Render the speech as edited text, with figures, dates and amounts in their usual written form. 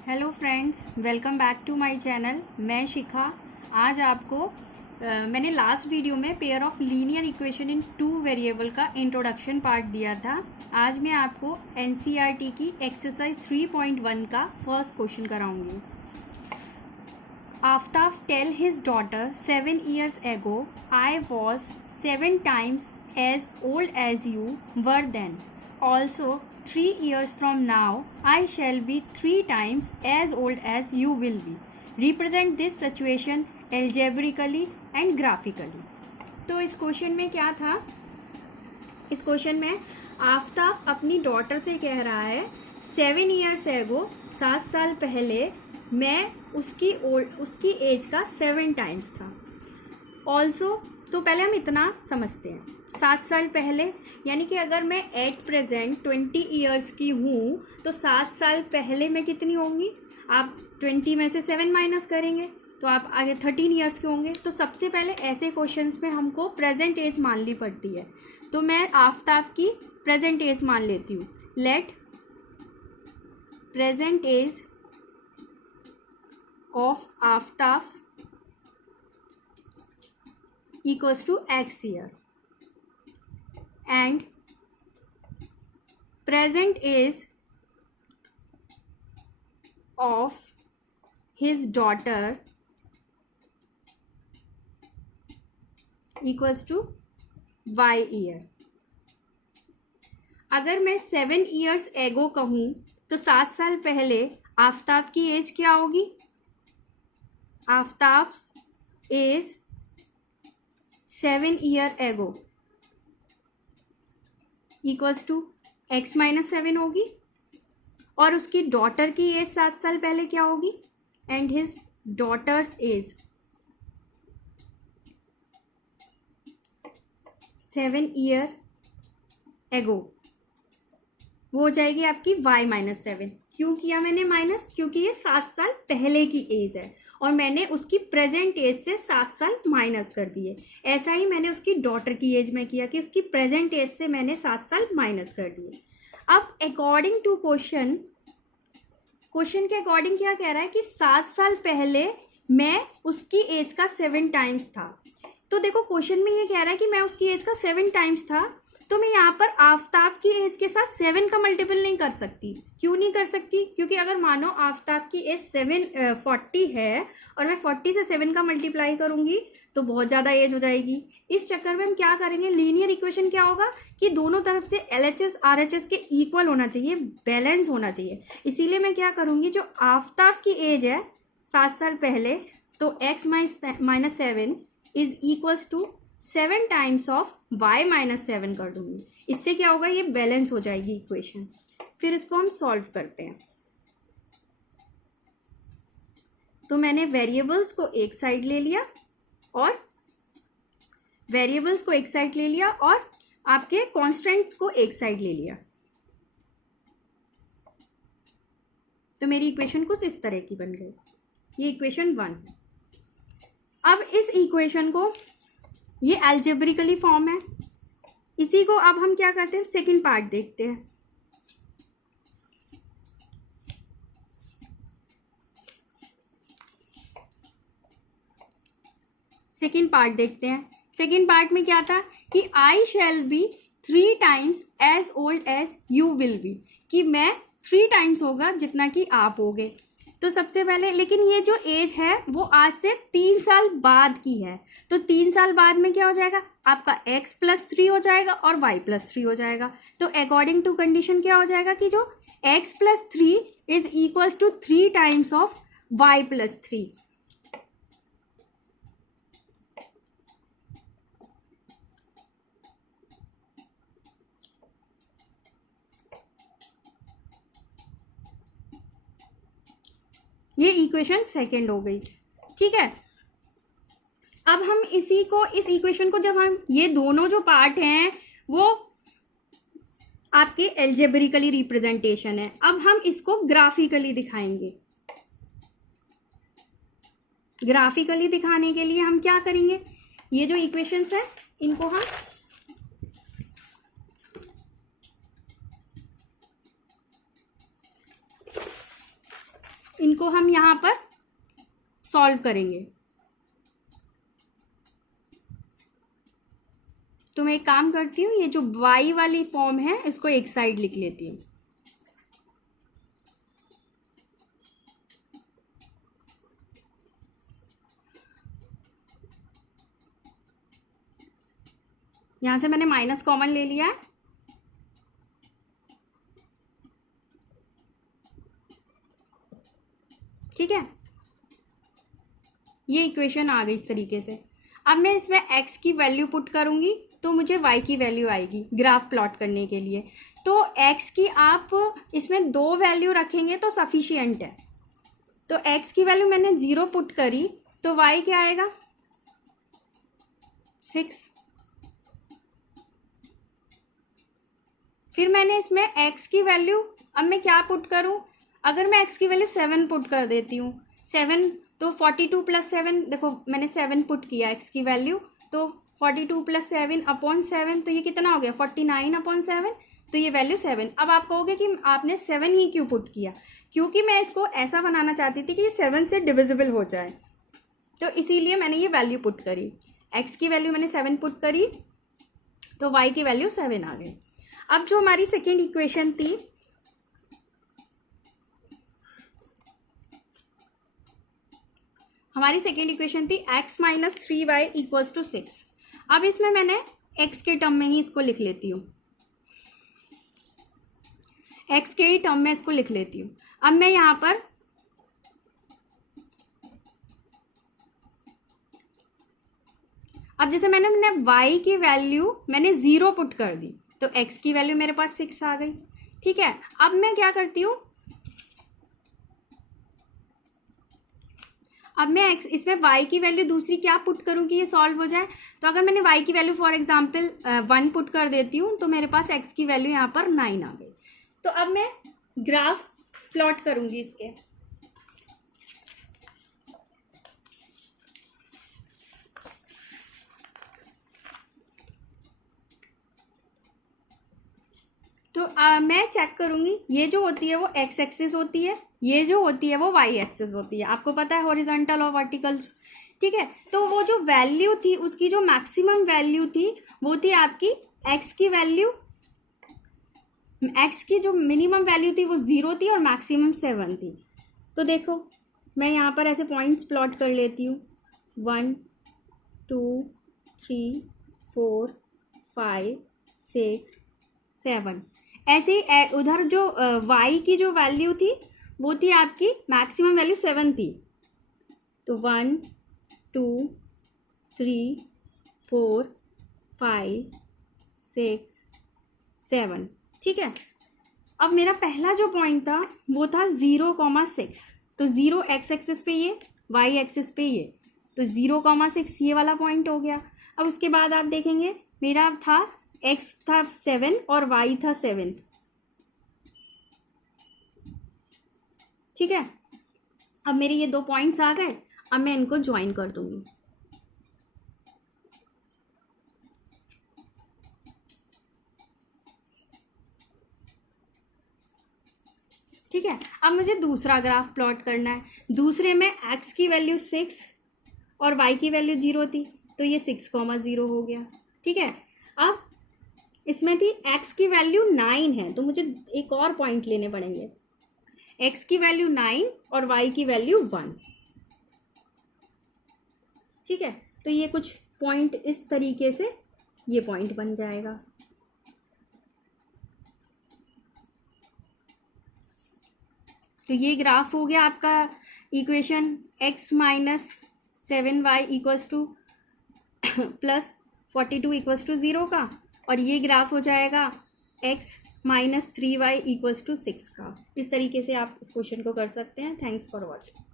Hello friends, welcome back to my channel. मैं शिखा। आज आपको मैंने लास्ट वीडियो में pair of linear equation in two variable का इंट्रोडक्शन पार्ट दिया था। आज मैं आपको एनसीईआरटी की एक्सरसाइज 3.1 का फर्स्ट क्वेश्चन कराऊंगी। Aftab tell his daughter 7 years ago, I was 7 times as old as you were then. Also, 3 years from now, I shall be 3 times as old as you will be. Represent this situation algebraically and graphically. तो इस question में क्या था? इस question में आफ्ताब अपनी daughter से कह रहा है 7 years ago, 7 साल पहले मैं उसकी एज का 7 times था। ऑल्सो, तो पहले हम इतना समझते हैं। 7 साल पहले यानी कि अगर मैं एट प्रेजेंट 20 years की हूँ तो 7 साल पहले मैं कितनी होंगी? आप 20 में से 7 माइनस करेंगे तो आप आगे 13 years के होंगे। तो सबसे पहले ऐसे क्वेश्चंस में हमको प्रेजेंट एज माननी पड़ती है। तो मैं आफ्ताब की प्रेजेंट एज मान लेती हूँ। Let present age of Aftab equals to x year and present age of his daughter equals to y year। अगर मैं 7 years ago कहूँ तो 7 साल पहले आफ्ताब की एज क्या होगी? Aftab age 7 years ago equals to x minus 7 होगी। और उसकी डॉटर की एज 7 साल पहले क्या होगी? And his daughters as 7 years ago वो हो जाएगी आपकी y माइनस 7। क्यों किया मैंने माइनस? क्योंकि ये 7 साल पहले की एज है और मैंने उसकी प्रेजेंट एज से 7 साल माइनस कर दिए। ऐसा ही मैंने उसकी डॉटर की एज में किया कि उसकी प्रेजेंट एज से मैंने 7 साल माइनस कर दिए। अब अकॉर्डिंग टू क्वेश्चन के अकॉर्डिंग क्या कह रहा है कि 7 साल पहले मैं उसकी एज का 7 times था। तो देखो क्वेश्चन में ये कह रहा है कि मैं उसकी एज का 7 times था, तो मैं यहाँ पर आफ्ताब की एज के साथ 7 का मल्टीपल नहीं कर सकती। क्यों नहीं कर सकती? क्योंकि अगर मानो आफ्ताब की एज 40 है और मैं 40 से 7 का मल्टीप्लाई करूंगी तो बहुत ज़्यादा एज हो जाएगी। इस चक्कर में हम क्या करेंगे? लीनियर इक्वेशन क्या होगा कि दोनों तरफ से LHS RHS के इक्वल होना चाहिए, बैलेंस होना चाहिए। इसीलिए मैं क्या करूँगी, जो आफ्ताब की एज है 7 साल पहले, तो x minus 7 is equals to 7 times of y minus 7 कर दूंगी। इससे क्या होगा? ये बैलेंस हो जाएगी इक्वेशन। फिर इसको हम सॉल्व करते हैं। तो मैंने वेरिएबल्स को एक साइड ले लिया और आपके कांस्टेंट्स को एक साइड ले लिया। तो मेरी इक्वेशन कुछ इस तरह की बन गई। ये इक्वेशन 1। अब इस इक्वेशन को, ये एल्जेब्रिकली फॉर्म है, इसी को अब हम क्या करते हैं, सेकंड पार्ट देखते हैं। सेकंड पार्ट में क्या था कि I shall be 3 times as old as you will be, कि मैं 3 times होगा जितना कि आप होगे। तो सबसे पहले, लेकिन ये जो एज है वो आज से 3 साल बाद की है। तो 3 साल बाद में क्या हो जाएगा? आपका x + 3 हो जाएगा और y + 3 हो जाएगा। तो अकॉर्डिंग टू कंडीशन क्या हो जाएगा कि जो x + 3 is equals to 3 times of y + 3। ये इक्वेशन सेकेंड हो गई। ठीक है, अब हम इस इक्वेशन को जब हम, ये दोनों जो पार्ट हैं वो आपके एल्जेब्रिकली रिप्रेजेंटेशन है। अब हम इसको ग्राफिकली दिखाएंगे। ग्राफिकली दिखाने के लिए हम क्या करेंगे, ये जो इक्वेशंस है इनको हम इनको हम यहाँ पर सॉल्व करेंगे। तो मैं एक काम करती हूँ, ये जो y वाली फॉर्म है इसको एक साइड लिख लेती हूँ। यहाँ से मैंने माइनस कॉमन ले लिया है। ठीक है, ये इक्वेशन आ गई इस तरीके से। अब मैं इसमें x की वैल्यू पुट करूँगी तो मुझे y की वैल्यू आएगी ग्राफ प्लॉट करने के लिए। तो x की आप इसमें 2 वैल्यू रखेंगे तो सफिशिएंट है। तो x की वैल्यू मैंने 0 पुट करी तो y क्या आएगा 6। फिर मैंने इसमें x की वैल्यू, अब मैं क्या पुट करूं, अगर मैं x की वैल्यू 7 पुट कर देती हूँ, 7 तो 42 प्लस 7, देखो मैंने 7 पुट किया x की वैल्यू, तो 42 प्लस 7 अपॉन 7, तो ये कितना हो गया 49 अपॉन 7, तो ये वैल्यू 7। अब आप कहोगे कि आपने 7 ही क्यों पुट किया, क्योंकि मैं इसको ऐसा बनाना चाहती थी कि ये 7 से डिविजिबल हो जाए, तो इसीलिए मैंने ये वैल्यू पुट करी। x की वैल्यू मैंने 7 पुट करी तो y की वैल्यू 7 आ गई। अब जो हमारी सेकेंड इक्वेशन थी, हमारी सेकेंड इक्वेशन थी x minus 3y equals to 6। अब इसमें मैंने x के टर्म में ही इसको लिख लेती हूँ, x के ही टर्म में इसको लिख लेती हूँ। अब मैं यहाँ पर अब जैसे मैंने y की वैल्यू मैंने 0 पुट कर दी तो x की वैल्यू मेरे पास 6 आ गई। ठीक है, अब मैं क्या करती हूँ, अब मैं इसमें y की वैल्यू दूसरी क्या पुट करूँ कि ये सॉल्व हो जाए। तो अगर मैंने y की वैल्यू फॉर एग्जांपल 1 पुट कर देती हूँ तो मेरे पास x की वैल्यू यहाँ पर 9 आ गई। तो अब मैं ग्राफ प्लॉट करूँगी इसके। तो मैं चेक करूँगी, ये जो होती है वो x एक्सिस होती है, ये जो होती है वो y एक्सिस होती है। आपको पता है हॉरिजॉन्टल और वर्टिकल्स। ठीक है, तो वो जो वैल्यू थी उसकी जो मैक्सिमम वैल्यू थी वो थी आपकी x की वैल्यू, x की जो मिनिमम वैल्यू थी वो 0 थी और मैक्सिमम 7 थी। तो देखो मैं यहाँ पर ऐसे पॉइंट्स प्लॉट कर लेती हूँ, 1 2 3 4 5 6 7। ऐसे ही उधर जो y की जो वैल्यू थी वो थी आपकी मैक्सिमम वैल्यू 7 थी। तो 1 2 3 4 5 6 7। ठीक है, अब मेरा पहला जो पॉइंट था वो था 0,6। तो 0 x एक्सिस पे ये, y एक्सिस पे ये, तो 0,6 ये वाला पॉइंट हो गया। अब उसके बाद आप देखेंगे मेरा था x था 7 और y था 7। ठीक है, अब मेरे ये 2 पॉइंट्स आ गए। अब मैं इनको ज्वाइन कर दूंगी। ठीक है, अब मुझे दूसरा ग्राफ प्लॉट करना है। दूसरे में x की वैल्यू 6 और y की वैल्यू 0 थी, तो ये 6,0 हो गया। ठीक है, अब इसमें थी x की वैल्यू 9 है, तो मुझे एक और पॉइंट लेने पड़ेंगे। x की वैल्यू 9 और y की वैल्यू 1। ठीक है, तो ये कुछ पॉइंट इस तरीके से ये पॉइंट बन जाएगा। तो ये ग्राफ हो गया आपका equation x minus 7y equals to plus 42 equals to 0 का, और ये ग्राफ हो जाएगा x minus 3y equals to 6 का। इस तरीके से आप इस क्वेश्चन को कर सकते हैं। Thanks for watching.